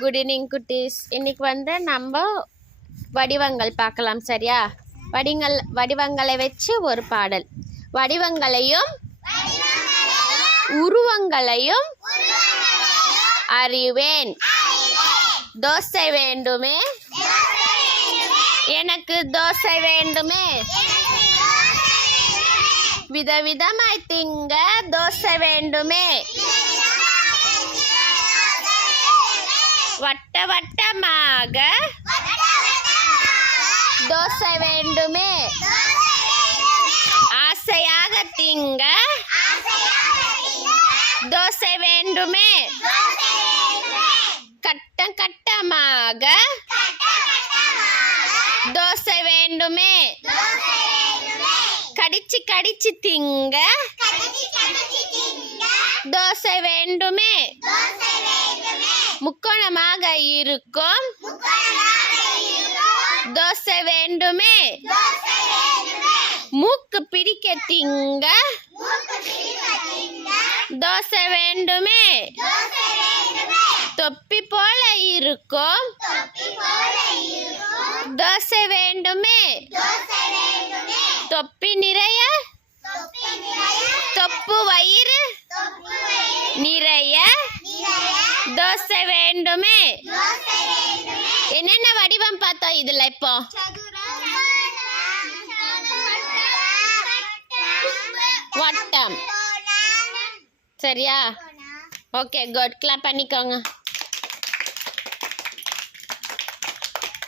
Good evening குட்டீஸ். இன்னைக்கு வந்து நம்ம வடிவங்கள் பார்க்கலாம். சரியா? வடிவங்களை வச்சு ஒரு பாடல். வடிவங்களையும் உருவங்களையும் அறிவேன். தோசை வேண்டுமே, எனக்கு தோசை வேண்டுமே. விதவிதமாய் திங்க தோசை வேண்டுமே. வட்ட வட்டமாக தோசை வேண்டுமே. ஆசையாக திங்க தோசை வேண்டுமே. கட்டம் கட்டமாக தோசை வேண்டுமே. கடிச்சு கடிச்சு திங்க தோசை வேண்டுமே. முக்கோணமாக இருக்கும் தோசை வேண்டுமே. மூக்கு பிடிக்க திங்க தோசை வேண்டுமே. தொப்பி போல இருக்கும் தோசை வேண்டுமே. தொப்பி நிறைய தொப்பு வயிறு நிறைய தோசை வேண்டுமே. என்னென்ன வடிவம் பார்த்தோம் இதுல? இப்போ வட்டம். சரியா? Okay, good. கிளாப் பண்ணிக்கோங்க.